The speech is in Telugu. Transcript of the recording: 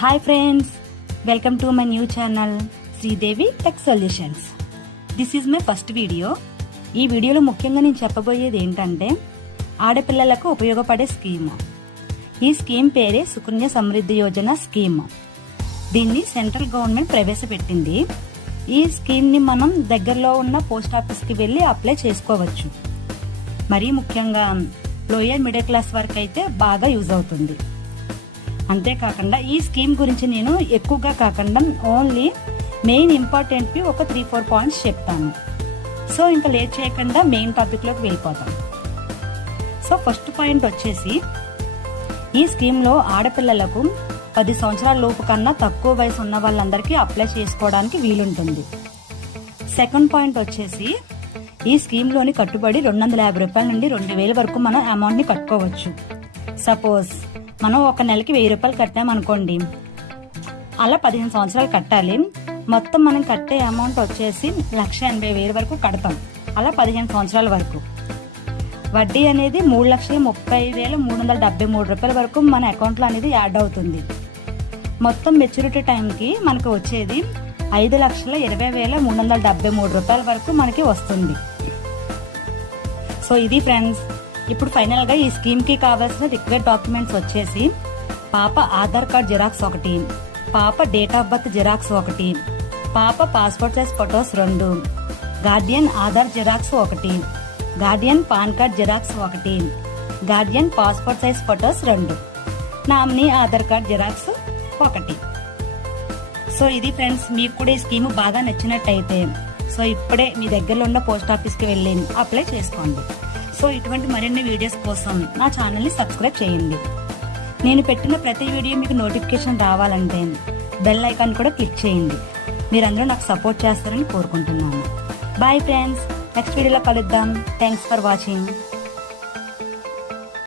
Hi friends, welcome to my new channel Sridevi tech solutions. This is my first video. ఈ వీడియోలో ముఖ్యంగా నేను చెప్పబోయేది ఏంటంటే ఆడపిల్లలకు ఉపయోగపడే స్కీమ్. ఈ స్కీమ్ పేరే సుకన్య సమృద్ధి యోజన స్కీమ్. దీన్ని సెంట్రల్ గవర్నమెంట్ ప్రవేశపెట్టింది. ఈ స్కీమ్ని మనం దగ్గరలో ఉన్న పోస్ట్ ఆఫీస్కి వెళ్ళి అప్లై చేసుకోవచ్చు. మరీ ముఖ్యంగా లోయర్ మిడిల్ క్లాస్ వరకు అయితే బాగా యూజ్ అవుతుంది. అంతేకాకుండా ఈ స్కీమ్ గురించి నేను ఎక్కువగా కాకుండా ఓన్లీ మెయిన్ ఇంపార్టెంట్వి ఒక 3-4 పాయింట్స్ చెప్తాను. సో ఇంకా లేట్ చేయకుండా మెయిన్ టాపిక్లోకి వెళ్ళిపోతాం. సో ఫస్ట్ పాయింట్ వచ్చేసి, ఈ స్కీమ్లో ఆడపిల్లలకు 10 సంవత్సరాల లోపు కన్నా తక్కువ వయసు ఉన్న వాళ్ళందరికీ అప్లై చేసుకోవడానికి వీలుంటుంది. సెకండ్ పాయింట్ వచ్చేసి, ఈ స్కీమ్లోని కట్టుబడి 250 రూపాయల నుండి 2000 వరకు మనం అమౌంట్ని కట్టుకోవచ్చు. సపోజ్ మనం ఒక నెలకి 1000 రూపాయలు కట్టామనుకోండి, అలా 15 సంవత్సరాలు కట్టాలి. మొత్తం మనం కట్టే అమౌంట్ వచ్చేసి 1,80,000 వరకు కడతాం, అలా 15 సంవత్సరాల వరకు. వడ్డీ అనేది 3,30,373 రూపాయల వరకు మన అకౌంట్లో అనేది యాడ్ అవుతుంది. మొత్తం మెచ్యూరిటీ టైంకి మనకు వచ్చేది 5,20,373 రూపాయల వరకు మనకి వస్తుంది. సో ఇది ఫ్రెండ్స్. ఇప్పుడు ఫైనల్గా ఈ స్కీమ్కి కావాల్సిన రిక్వైర్డ్ డాక్యుమెంట్స్ వచ్చేసి, పాప ఆధార్ కార్డ్ జిరాక్స్ 1, పాప డేట్ ఆఫ్ బర్త్ జిరాక్స్ 1, పాప passport size photos 2, Guardian Aadhaar xerox 1, Guardian pan card xerox 1, Guardian passport size photos 2, nominee Aadhaar card xerox 1. So ఇది ఫ్రెండ్స్. మీకు కూడా ఈ స్కీమ్ బాగా నచ్చినట్టయితే సో ఇప్పుడే మీ దగ్గరలో ఉన్న పోస్ట్ ఆఫీస్కి వెళ్ళి అప్లై చేసుకోండి. సో ఇటువంటి మరిన్ని వీడియోస్ కోసం నా ఛానల్ని సబ్స్క్రైబ్ చేయండి. నేను పెట్టిన ప్రతి వీడియో మీకు నోటిఫికేషన్ రావాలంటే బెల్ ఐకాన్ కూడా క్లిక్ చేయండి. మీరందరూ నాకు సపోర్ట్ చేస్తారని కోరుకుంటున్నాను. బాయ్ ఫ్రెండ్స్, నెక్స్ట్ వీడియోలో కలుద్దాం. Thanks for watching.